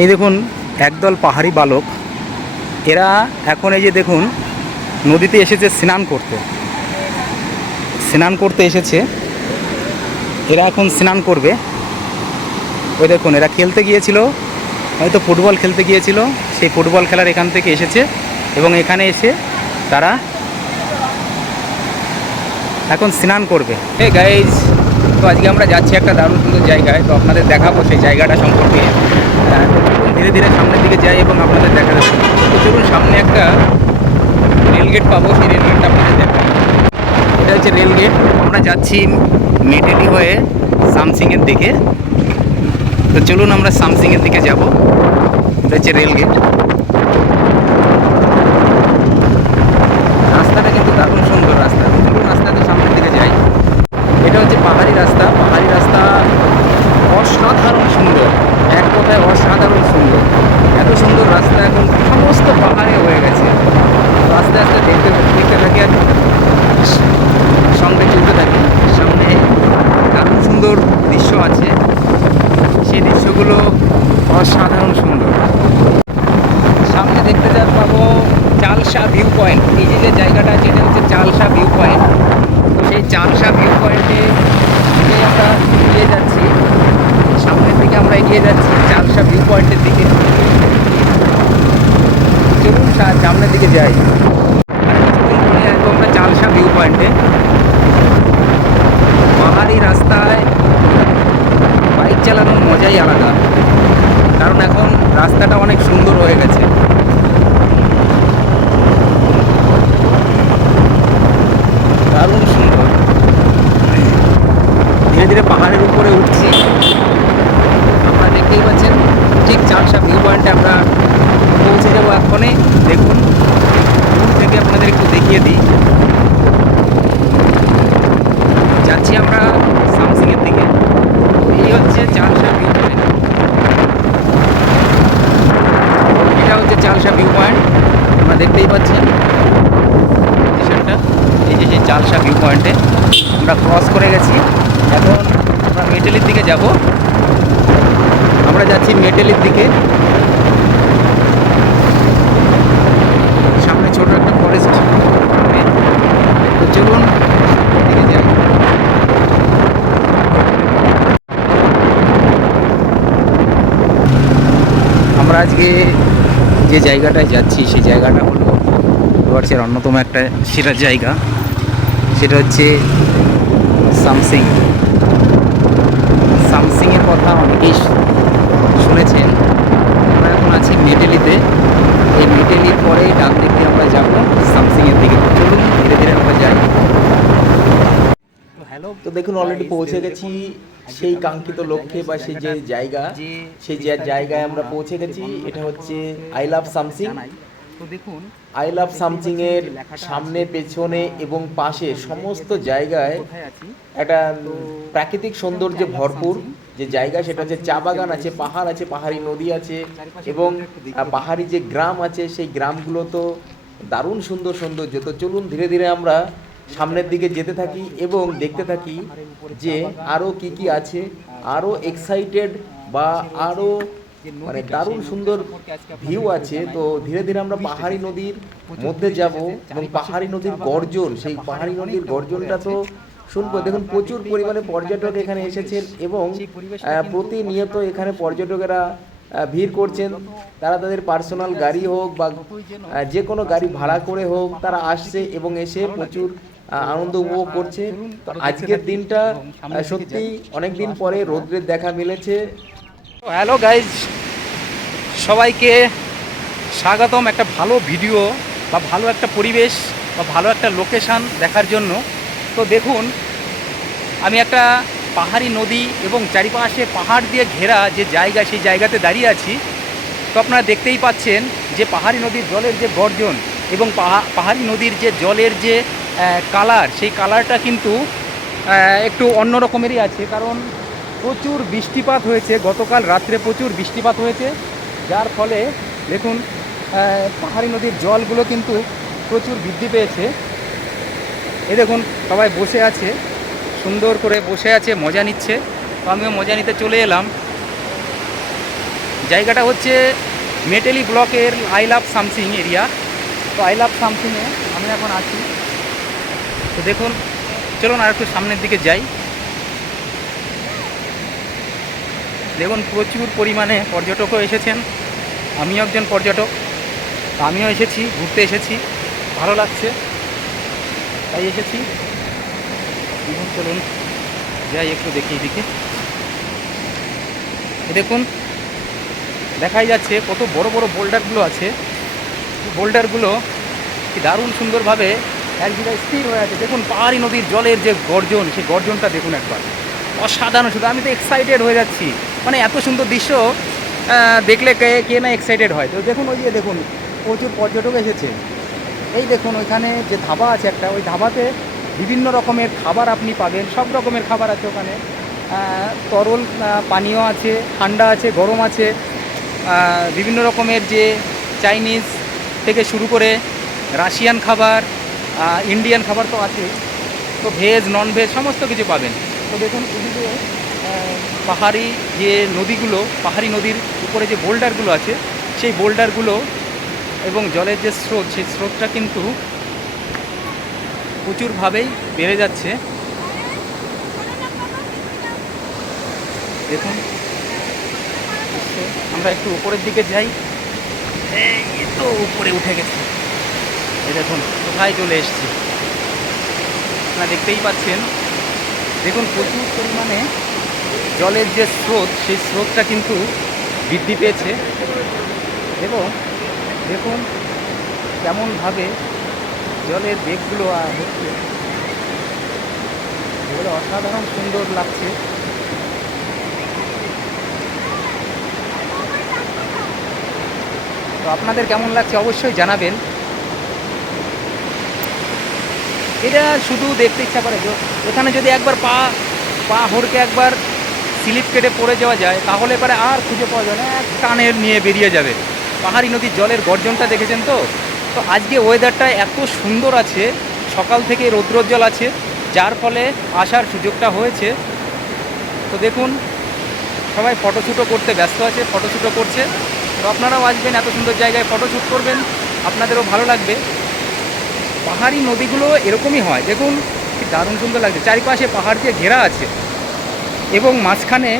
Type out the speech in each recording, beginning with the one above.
এই দেখুন, একদল পাহাড়ি বালক, এরা এখন এই যে দেখুন, নদীতে এসেছে স্নান করতে। স্নান করতে এসেছে। এরা এখন স্নান করবে। ওই দেখুন, এরা খেলতে গিয়েছিল, হয়তো ফুটবল খেলতে গিয়েছিল, সেই ফুটবল খেলার এখান থেকে এসেছে এবং এখানে এসে তারা এখন স্নান করবে। হে গাইজ তো আজকে আমরা যাচ্ছি একটা দারুণ সুন্দর জায়গায়, তো আপনাদের দেখাবো সেই জায়গাটা সম্পর্কে। ধীরে ধীরে সামনের দিকে যাই এবং আপনাদের দেখা যাবে তো চলুন, সামনে একটা রেলগেট পাবো। সেই রেলগেটটা আপনাদের দেখাবো এটা হচ্ছে রেলগেট আমরা যাচ্ছি মেটেলি হয়ে সামসিংয়ের দিকে। তো চলুন, আমরা সামসিংয়ের দিকে যাব। এটা হচ্ছে রেলগেট রাস্তাটা কিন্তু দারুণ সুন্দর রাস্তা চলুন রাস্তাতে সামনের দিকে যাই এটা হচ্ছে পাহাড়ি রাস্তা পাহাড়ি রাস্তা অসাধারণ সুন্দর এক কথায় অসাধারণ সুন্দর এত সুন্দর রাস্তা এখন সমস্ত পাহাড়ে হয়ে গেছে তো আস্তে আস্তে দেখতে দেখতে থাকি আর সঙ্গে চলতে থাকি সামনে দারুণ সুন্দর দৃশ্য আছে সেই দৃশ্যগুলো অসাধারণ সুন্দর সামনে দেখতে যা পাবো চালসা ভিউ পয়েন্ট এই যে যে জায়গাটা আছে এটা হচ্ছে চালসা ভিউ পয়েন্ট তো সেই চালসা ভিউ পয়েন্টে আমরা এগিয়ে যাচ্ছি সামনের দিকে আমরা এগিয়ে যাচ্ছি চালসা ভিউ পয়েন্টের দিকে। চলুন সামনের দিকে যাই। আমরা চালসা ভিউ পয়েন্টে পাহাড়ি রাস্তায় বাইক চালানোর মজাই আলাদা। কারণ এখন রাস্তাটা অনেক সুন্দর হয়ে গেছে দারুণ সুন্দর ধীরে ধীরে পাহাড়ের উপরে উঠছি আপনারা দেখতেই পাচ্ছেন ঠিক চারশা ভিউ পয়েন্টে আমরা পৌঁছে যাব এক্ষণে দেখুন দূর থেকে আপনাদের একটু দেখিয়ে দিই যাচ্ছি আমরা সামসিংয়ের দিকে এই হচ্ছে চালসা ভিউ পয়েন্ট এটা হচ্ছে চালসা ভিউ পয়েন্ট আপনারা দেখতেই পাচ্ছেন স্টেশনটা এই যে সেই চালসা ভিউ পয়েন্টে আমরা ক্রস করে গেছি এখন আমরা মেটেলির দিকে যাব আমরা যাচ্ছি মেটেলির দিকে। সামনে ছোট একটা ফরেস্ট তো চলুন আমরা আজকে যে জায়গাটায় যাচ্ছি, সেই জায়গাটা হলো ডুয়ার্সের অন্যতম একটা সেরা জায়গা। সেটা হচ্ছে সামসিং সামসিংয়ের কথা অনেকেই শু- শুনেছেন আমরা এখন আছি মেটেলিতে এই মেটেলির পরে ডান দিক দিয়ে আমরা যাব সামসিংয়ের দিকে তো চলুন ধীরে ধীরে আমরা যাই হ্যালো তো দেখুন অলরেডি পৌঁছে গেছি সেই কাঙ্ক্ষিত লক্ষ্যে বা সেই যে জায়গা সেই যে জায়গায় আমরা পৌঁছে গেছি এটা হচ্ছে আই লাভ সামসিং তো দেখুন আই লাভ সামসিং এর সামনে পেছনে এবং পাশে সমস্ত জায়গায় একটা প্রাকৃতিক সৌন্দর্যে ভরপুর যে জায়গা সেটা হচ্ছে চা বাগান আছে পাহাড় আছে পাহাড়ি নদী আছে এবং পাহাড়ি যে গ্রাম আছে সেই গ্রামগুলো তো দারুণ সুন্দর সৌন্দর্য। তো চলুন ধীরে ধীরে আমরা সামনের দিকে যেতে থাকি এবং দেখতে থাকি যে আরও কি কি আছে আরও এক্সাইটেড বা আরও মানে দারুণ সুন্দর ভিউ আছে। তো ধীরে ধীরে আমরা পাহাড়ি নদীর মধ্যে যাব এবং পাহাড়ি নদীর গর্জন, সেই পাহাড়ি নদীর গর্জনটা তো শুনব। দেখুন, প্রচুর পরিমাণে পর্যটক এখানে এসেছেন এবং প্রতিনিয়ত এখানে পর্যটকেরা ভিড় করছেন। তারা তাদের পার্সোনাল গাড়ি হোক বা যে কোনো গাড়ি ভাড়া করে হোক, তারা আসছে এবং এসে প্রচুর আনন্দ উপভোগ করছে। তো আজকের দিনটা সত্যি অনেক দিন পরে রৌদ্রের দেখা মিলেছে। হ্যালো গাইজ সবাইকে স্বাগতম একটা ভালো ভিডিও বা ভালো একটা পরিবেশ বা ভালো একটা লোকেশান দেখার জন্য। তো দেখুন, আমি একটা পাহাড়ি নদী এবং চারিপাশে পাহাড় দিয়ে ঘেরা যে জায়গা, সেই জায়গাতে দাঁড়িয়ে আছি। তো আপনারা দেখতেই পাচ্ছেন যে পাহাড়ি নদীর জলের যে গর্জন এবং পাহা- পাহাড়ি নদীর যে জলের যে কালার, সেই কালারটা কিন্তু একটু অন্য রকমেরই আছে। কারণ প্রচুর বৃষ্টিপাত হয়েছে, গতকাল রাত্রে প্রচুর বৃষ্টিপাত হয়েছে। যার ফলে, দেখুন পাহাড়ি নদীর জলগুলো কিন্তু প্রচুর বৃদ্ধি পেয়েছে। এ দেখুন, সবাই বসে আছে, সুন্দর করে বসে আছে, মজা নিচ্ছে। তো আমিও মজা নিতে চলে এলাম। জায়গাটা হচ্ছে মেটেলি ব্লকের আই লাভ সামসিং এরিয়া। তো আই লাভ সামসিংয়ে আমি এখন আছি। তো দেখুন, চলুন আর একটু সামনের দিকে যাই। দেখুন, প্রচুর পরিমাণে পর্যটকও এসেছেন। আমিও একজন পর্যটক। আমিও এসেছি, ঘুরতে এসেছি। ভালো লাগছে, তাই এসেছি। দেখুন, চলুন, যাই, একটু দেখি এদিকে। দেখুন, দেখাই যাচ্ছে কত বড় বড় বোল্ডারগুলো আছে। বোল্ডারগুলো দারুণ সুন্দরভাবে এক জায়গায় স্থির হয়ে আছে। দেখুন, পাহাড়ি নদীর জলের যে গর্জন, সেই গর্জনটা দেখুন একবার। অসাধারণ শুধু, আমি তো এক্সাইটেড হয়ে যাচ্ছি। মানে এত সুন্দর দৃশ্য দেখলে কে কে না এক্সাইটেড হয়। তো দেখুন, ওই যে দেখুন, প্রচুর পর্যটক এসেছে। এই দেখুন, ওইখানে যে ধাবা আছে একটা, ওই ধাবাতে বিভিন্ন রকমের খাবার আপনি পাবেন। সব রকমের খাবার আছে ওখানে। তরল পানীয় আছে, ঠান্ডা আছে, গরম আছে। বিভিন্ন রকমের যে চাইনিজ থেকে শুরু করে রাশিয়ান খাবার ইন্ডিয়ান খাবার তো আছে তো ভেজ নন ভেজ সমস্ত কিছু পাবেন। তো দেখুন, এদিকে পাহাড়ি যে নদীগুলো, পাহাড়ি নদীর উপরে যে বোল্ডারগুলো আছে, সেই বোল্ডারগুলো এবং জলের যে স্রোত, সেই স্রোতটা কিন্তু প্রচুরভাবেই বেড়ে যাচ্ছে। দেখুন, আমরা একটু উপরের দিকে যাই। এই তো উপরে উঠে গেছে। এই দেখুন, কোথায় চলে এসছি। আপনারা দেখতেই পাচ্ছেন। দেখুন, প্রচুর পরিমাণে জলের যে স্রোত, সেই স্রোতটা কিন্তু বৃদ্ধি পেয়েছে। এবং দেখুন, কেমনভাবে জলের বেগগুলো হচ্ছে, এগুলো অসাধারণ সুন্দর লাগছে। তো আপনাদের কেমন লাগছে অবশ্যই জানাবেন। এটা শুধু দেখতে ইচ্ছা করে। এখানে যদি একবার পা পা হড়কে একবার স্লিপ কেটে পড়ে যাওয়া যায়, তাহলে পরে আর খুঁজে পাওয়া যায় না, এক নিয়ে বেরিয়ে যাবে। পাহাড়ি নদীর জলের গর্জনটা দেখেছেন তো? তো আজকে ওয়েদারটা এত সুন্দর আছে, সকাল থেকে রৌদ্রোজ্জ্বল আছে, যার ফলে আসার সুযোগটা হয়েছে। তো দেখুন, সবাই ফটোশ্যুটও করতে ব্যস্ত আছে ফটোশ্যুটও করছে। তো আপনারাও আসবেন, এত সুন্দর জায়গায় ফটোশ্যুট করবেন, আপনাদেরও ভালো লাগবে। পাহাড়ি নদীগুলো এরকমই হয়। দেখুন দারুণ সুন্দর লাগছে। চারিপাশে পাহাড় দিয়ে ঘেরা আছে এবং মাঝখানে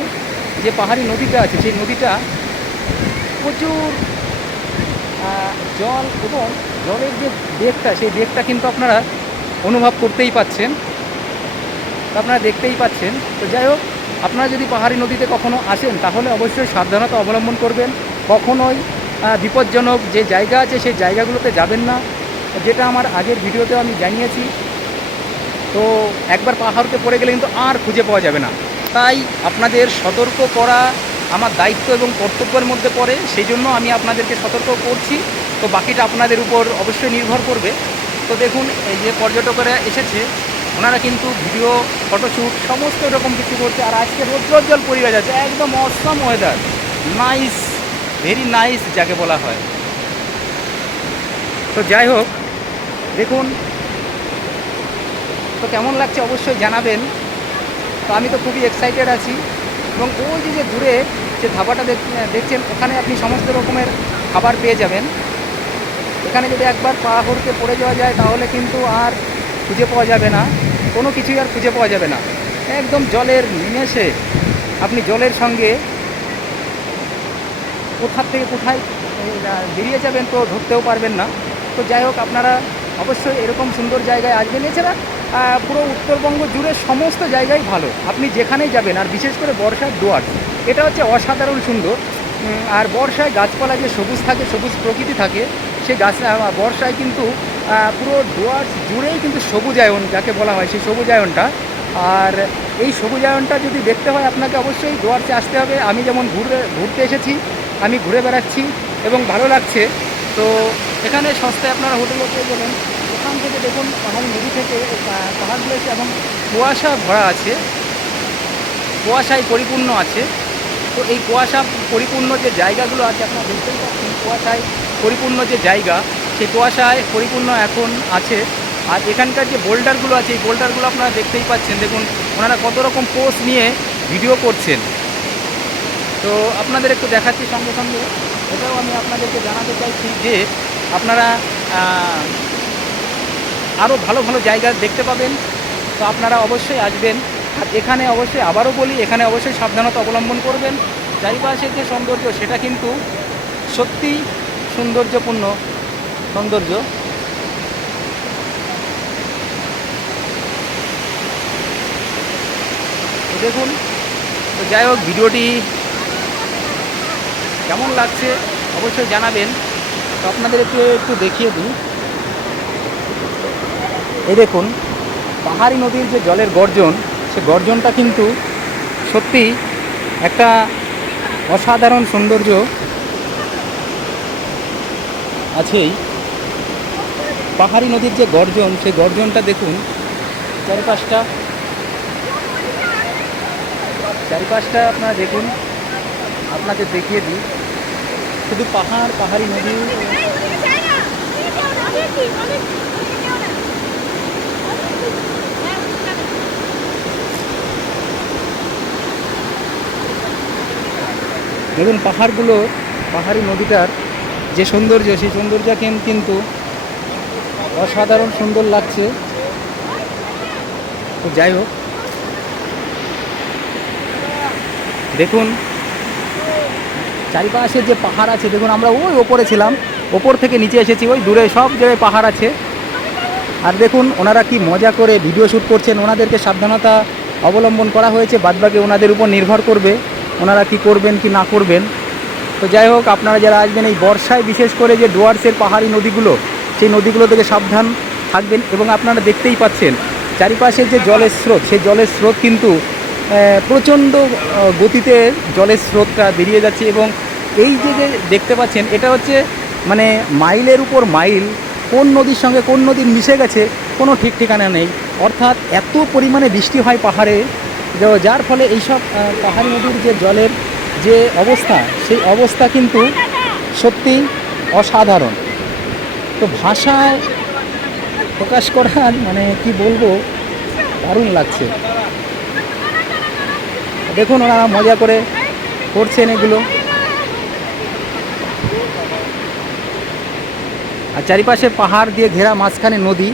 যে পাহাড়ি নদীটা আছে, সেই নদীটা প্রচুর জল এবং জলের যে বেগটা, সেই বেগটা কিন্তু আপনারা অনুভব করতেই পাচ্ছেন। আপনারা দেখতেই পাচ্ছেন। তো যাই হোক, আপনারা যদি পাহাড়ি নদীতে কখনো আসেন, তাহলে অবশ্যই সাবধানতা অবলম্বন করবেন। কখনোই বিপজ্জনক যে জায়গা আছে, সেই জায়গাগুলোতে যাবেন না। যেটা আমার আগের ভিডিওতে আমি জানিয়েছি। তো একবার পাহাড়কে পড়ে গেলে কিন্তু আর খুঁজে পাওয়া যাবে না। তাই আপনাদের সতর্ক করা আমার দায়িত্ব এবং কর্তব্যের মধ্যে পড়ে, সেই জন্য আমি আপনাদেরকে সতর্ক করছি। তো বাকিটা আপনাদের উপর অবশ্যই নির্ভর করবে। তো দেখুন, এই যে পর্যটকেরা এসেছে, ওনারা কিন্তু ভিডিও, ফটোশ্যুট, সমস্ত রকম কিছু করছে। আর আজকে রৌদ্রোজ্জ্বল পরিবেশ আছে, একদম awesome weather nice very nice যাকে বলা হয়। তো যাই হোক দেখুন। তো কেমন লাগছে অবশ্যই জানাবেন। তো আমি তো খুবই এক্সাইটেড আছি। এবং ওই যে যে দূরে যে ধাবাটা দেখছেন, ওখানে আপনি সমস্ত রকমের খাবার পেয়ে যাবেন। এখানে যদি একবার পা হড়কে পড়ে যাওয়া যায়, তাহলে কিন্তু আর খুঁজে পাওয়া যাবে না। কোনো কিছুই আর খুঁজে পাওয়া যাবে না। একদম জলের নিমেষে আপনি জলের সঙ্গে কোথার থেকে কোথায় বেরিয়ে যাবেন তো ধরতেও পারবেন না। তো যাই হোক, আপনারা অবশ্যই এরকম সুন্দর জায়গায় আসবেন এছাড়া পুরো উত্তরবঙ্গ জুড়ে সমস্ত জায়গাই ভালো। আপনি যেখানেই যাবেন, আর বিশেষ করে বর্ষার দোয়ার, এটা হচ্ছে অসাধারণ সুন্দর। আর বর্ষায় গাছপালা যে সবুজ থাকে, সবুজ প্রকৃতি থাকে সেই গাছ বর্ষায় কিন্তু পুরো ডুয়ার্স জুড়েই কিন্তু সবুজায়ন, যাকে বলা হয়, সেই সবুজায়নটা। আর এই সবুজায়নটা যদি দেখতে হয়, আপনাকে অবশ্যই ডুয়ার্সে আসতে হবে। আমি যেমন ঘুরে, ঘুরতে এসেছি, আমি ঘুরে বেড়াচ্ছি, এবং ভালো লাগছে। তো এখানে সস্তায় আপনারা হোটেলও পেয়ে যাবেন। ওখান থেকে দেখুন পাহাড়ি নদী থেকে পাহাড়গুলো এসে এবং কুয়াশা ভরা আছে। কুয়াশায় পরিপূর্ণ আছে। তো এই কুয়াশা পরিপূর্ণ যে জায়গাগুলো আছে, আপনারা দেখতেই পাচ্ছেন কুয়াশায় পরিপূর্ণ যে জায়গা, সেই কুয়াশায় পরিপূর্ণ এখন আছে। আর এখানকার যে বোল্ডারগুলো আছে, এই বোল্ডারগুলো আপনারা দেখতেই পাচ্ছেন। দেখুন, ওনারা কত রকম পোস্ট নিয়ে ভিডিও করছেন। তো আপনাদের একটু দেখাচ্ছি সঙ্গে সঙ্গে। এটাও আমি আপনাদেরকে জানাতে চাইছি যে আপনারা আরও ভালো ভালো জায়গা দেখতে পাবেন। তো আপনারা অবশ্যই আসবেন। আর এখানে অবশ্যই আবারও বলি, এখানে অবশ্যই সাবধানতা অবলম্বন করবেন। চারিপাশের যে সৌন্দর্য, সেটা কিন্তু সত্যি সৌন্দর্যপূর্ণ সৌন্দর্য। দেখুন, তো যাই হোক, ভিডিওটি কেমন লাগছে অবশ্যই জানাবেন। তো আপনাদের একটু একটু দেখিয়ে দিই। এই দেখুন, পাহাড়ি নদীর যে জলের গর্জন, সে গর্জনটা কিন্তু সত্যি একটা অসাধারণ সৌন্দর্য আছেই। পাহাড়ি নদীর যে গর্জন, সেই গর্জনটা দেখুন, চারিপাশটা চারিপাশটা আপনারা দেখুন, আপনাদের দেখিয়ে দিই। শুধু পাহাড়, পাহাড়ি নদী। দেখুন, পাহাড়গুলো, পাহাড়ি নদীটার যে সৌন্দর্য, সেই সৌন্দর্য কিন- কিন্তু অসাধারণ সুন্দর লাগছে। তো যাই হোক। দেখুন চারিপাশে যে পাহাড় আছে, দেখুন আমরা ওই ওপরে ছিলাম, ওপর থেকে নিচে এসেছি, ওই দূরে সব জায়গায় পাহাড় আছে। আর দেখুন, ওনারা কি মজা করে ভিডিও শ্যুট করছেন, ওনাদেরকে সাবধানতা অবলম্বন করা হয়েছে, বাদবাকি ওনাদের উপর নির্ভর করবে, ওনারা কি করবেন কি না করবেন। তো যাই হোক, আপনারা যারা আসবেন এই বর্ষায়, বিশেষ করে যে ডুয়ার্সের পাহাড়ি নদীগুলো, সেই নদীগুলো থেকে সাবধান থাকবেন এবং আপনারা দেখতেই পাচ্ছেন, চারিপাশের যে জলের স্রোত, সেই জলের স্রোত কিন্তু প্রচণ্ড গতিতে জলের স্রোতটা বেরিয়ে যাচ্ছে এবং এই যে যে দেখতে পাচ্ছেন, এটা হচ্ছে মানে মাইলের উপর মাইল, কোন নদীর সঙ্গে কোন নদীর মিশে গেছে, কোনো ঠিক ঠিকানা নেই। অর্থাৎ এত পরিমাণে বৃষ্টি হয় পাহাড়ে যার ফলে এইসব পাহাড়ি নদীর যে জলের যে অবস্থা, সেই অবস্থা কিন্তু সত্যি অসাধারণ। তো ভাষায় প্রকাশ করার মানে কি বলব, দারুণ লাগছে। দেখুন ওনারা মজা করে করছেন এগুলো। আর চারিপাশে পাহাড় দিয়ে ঘেরা মাঝখানে নদী।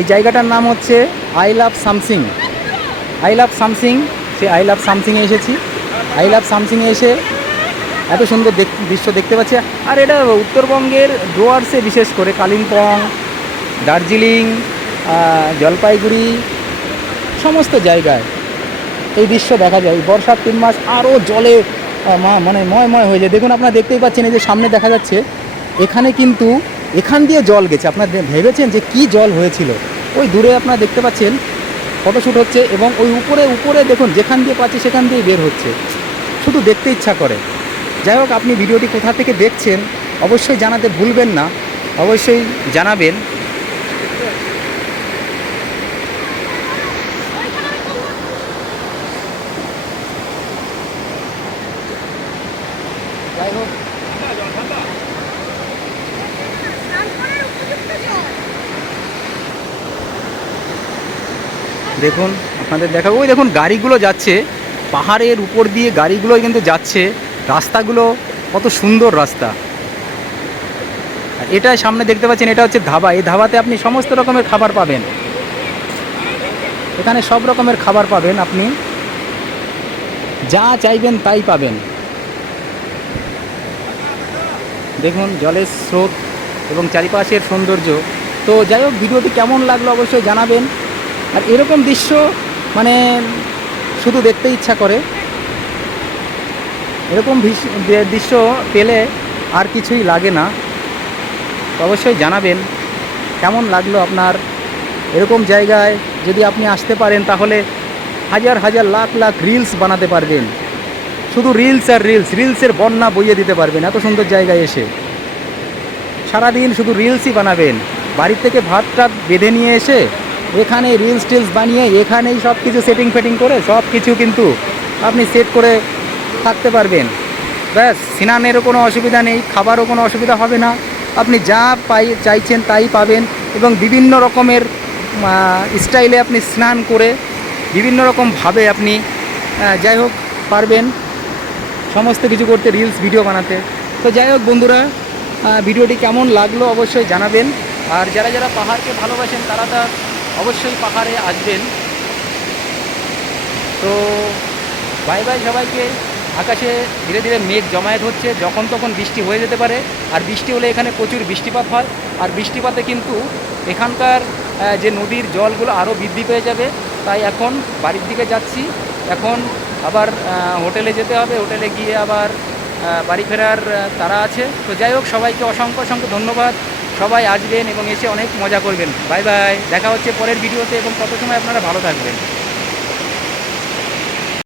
এই জায়গাটার নাম হচ্ছে I love Samsing. I love Samsing, say I love সামসিংয়ে এসেছি। আই লাভ সামসিংয়ে এসে এত সুন্দর দৃশ্য দেখতে পাচ্ছি। আর এটা উত্তরবঙ্গের ডুয়ার্সে বিশেষ করে কালিম্পং, দার্জিলিং জলপাইগুড়ি, সমস্ত জায়গায়। এই দৃশ্য দেখা যায়। বর্ষার তিন মাস আরও জলে মানে ময় ময় হয়ে যায়। দেখুন, আপনারা দেখতেই পাচ্ছেন এই যে সামনে দেখা যাচ্ছে, এখানে কিন্তু এখান দিয়ে জল গেছে। আপনারা ভেবেছেন যে কি জল হয়েছিল? ওই দূরে আপনারা দেখতে পাচ্ছেন ফটোশ্যুট হচ্ছে এবং ওই উপরে উপরে দেখুন, যেখান দিয়ে পাচ্ছে সেখান দিয়ে বের হচ্ছে। শুধু দেখতে ইচ্ছা করে। যাই হোক, আপনি ভিডিওটি কোথা থেকে দেখছেন, অবশ্যই জানাতে ভুলবেন না। অবশ্যই জানাবেন। দেখুন, আপনাদের দেখা ওই দেখুন, গাড়িগুলো যাচ্ছে। পাহাড়ের উপর দিয়ে গাড়িগুলো কিন্তু যাচ্ছে। রাস্তাগুলো কত সুন্দর রাস্তা। এটা সামনে দেখতে পাচ্ছেন, এটা হচ্ছে ধাবা। এই ধাবাতে আপনি সমস্ত রকমের খাবার পাবেন। এখানে সব রকমের খাবার পাবেন আপনি। যা চাইবেন তাই পাবেন। দেখুন, জলের স্রোত এবং চারিপাশের সৌন্দর্য। তো যাই হোক, ভিডিওটি কেমন লাগল অবশ্যই জানাবেন। আর এরকম দৃশ্য মানে শুধু দেখতে ইচ্ছা করে। এরকম দৃশ্য পেলে আর কিছুই লাগে না। অবশ্যই জানাবেন, কেমন লাগল আপনার? এরকম জায়গায় যদি আপনি আসতে পারেন, তাহলে হাজার হাজার, লাখ লাখ রিলস বানাতে পারবেন। শুধু রিলস আর রিলস রিলসের বন্যা বইয়ে দিতে পারবেন, এত সুন্দর জায়গায় এসে। সারাদিন শুধু রিলসই বানাবেন। বাড়ির থেকে ভাতটা বেঁধে নিয়ে এসে এখানে রিলস টিলস বানিয়ে এখানেই সব কিছু সেটিং ফেটিং করে সব কিছু কিন্তু আপনি সেট করে থাকতে পারবেন। ব্যাস, স্নানেরও কোনো অসুবিধা নেই, খাবারও কোনো অসুবিধা হবে না। আপনি যা পাই, চাইছেন তাই পাবেন এবং বিভিন্ন রকমের স্টাইলে আপনি স্নান করে বিভিন্ন রকমভাবে আপনি যাই হোক পারবেন সমস্ত কিছু করতে রিলস ভিডিও বানাতে। তো যাই হোক বন্ধুরা ভিডিওটি কেমন লাগল অবশ্যই জানাবেন। আর যারা যারা পাহাড়কে ভালোবাসেন তারা তা অবশ্যই পাহাড়ে আসবেন। তো বাই বাই সবাইকে। আকাশে ধীরে ধীরে মেঘ জমায়েত হচ্ছে, যখন তখন বৃষ্টি হয়ে যেতে পারে। আর বৃষ্টি হলে এখানে প্রচুর বৃষ্টিপাত হয়। আর বৃষ্টিপাতে কিন্তু এখানকার যে নদীর জলগুলো আরও বৃদ্ধি পেয়ে যাবে। তাই এখন বাড়ির দিকে যাচ্ছি। এখন আবার হোটেলে যেতে হবে। হোটেলে গিয়ে আবার বাড়ি ফেরার তারা আছে। তো যাই হোক, সবাইকে অসংখ্য অসংখ্য ধন্যবাদ। সবাই আসবেন এবং এসে অনেক মজা করবেন। Bye bye. দেখা হচ্ছে পরের ভিডিওতে এবং তত সময় আপনারা ভালো থাকবেন।